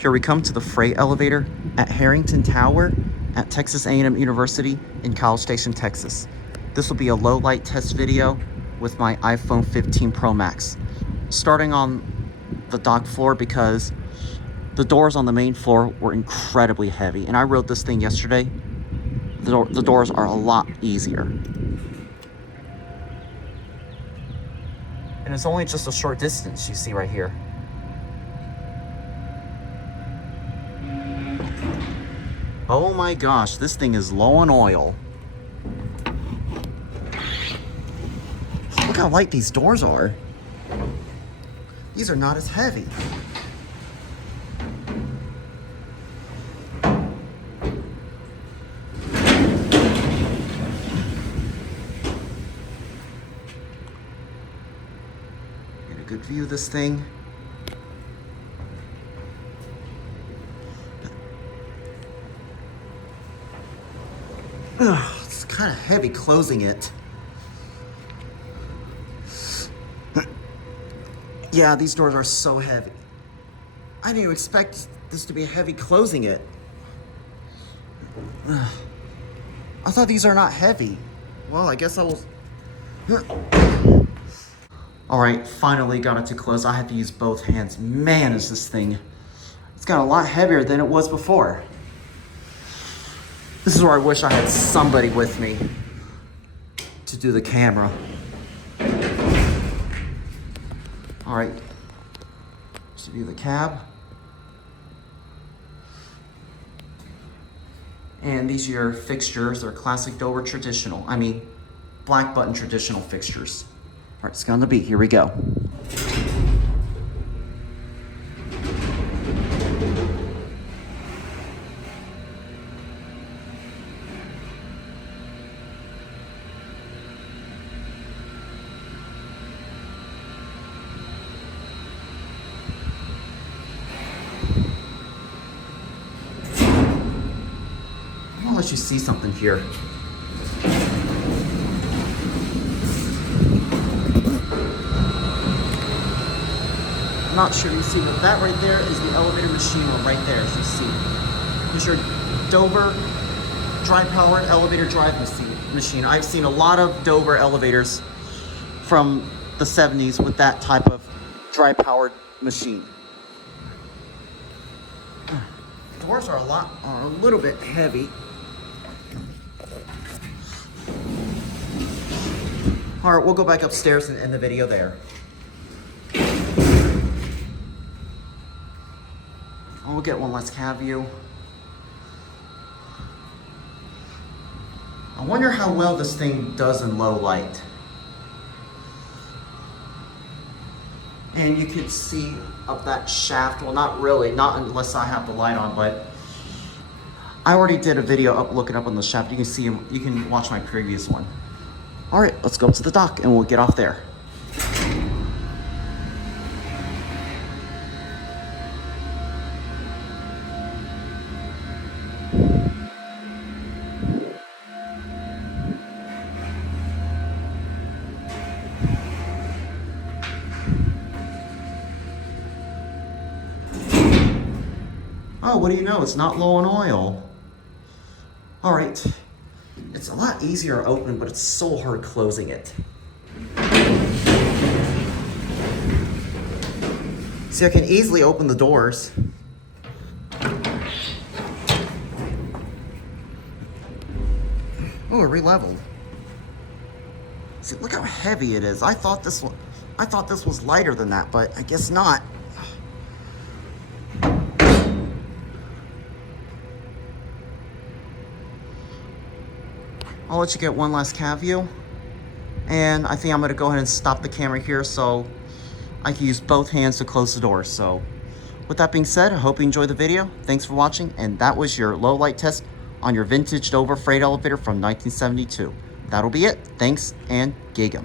Here we come to the freight elevator at Harrington Tower at Texas A&M University in College Station, Texas. This will be a low light test video with my iPhone 15 Pro Max. Starting on the dock floor because the doors on the main floor were incredibly heavy, and I rode this thing yesterday. The doors are a lot easier. And it's only just a short distance, you see right here. Oh my gosh, this thing is low on oil. Look how light these doors are. These are not as heavy. Get a good view of this thing. Ugh, it's kind of heavy closing it. Yeah, these doors are so heavy. I didn't expect this to be heavy closing it. Ugh. I thought these are not heavy. Well, I guess I will. All right, finally got it to close. I had to use both hands. Man, is this thing. It's got a lot heavier than it was before. This is where I wish I had somebody with me to do the camera. All right, to do the cab. And these are your fixtures. They're classic Dover traditional. I mean, black button traditional fixtures. All right, it's gonna be, here we go. I'll let you see something here. I'm not sure you see, but that right there is the elevator machine room right there, as you see. There's your Dover dry-powered elevator drive machine. I've seen a lot of Dover elevators from the 70s with that type of dry-powered machine. Doors are a little bit heavy. All right, we'll go back upstairs and end the video there. We'll get one last cab view. I wonder how well this thing does in low light. And you could see up that shaft. Well, not really, not unless I have the light on, but I already did a video looking up on the shaft. You can see, you can watch my previous one. All right, let's go up to the dock and we'll get off there. Oh, what do you know? It's not low on oil. All right. It's a lot easier open, but it's so hard closing it. See, I can easily open the doors. Oh, it re-leveled. See, look how heavy it is. I thought this was lighter than that, but I guess not. I'll let you get one last cab view. And I think I'm gonna go ahead and stop the camera here so I can use both hands to close the door. So with that being said, I hope you enjoyed the video. Thanks for watching. And that was your low light test on your vintage Dover freight elevator from 1972. That'll be it. Thanks and gig 'em.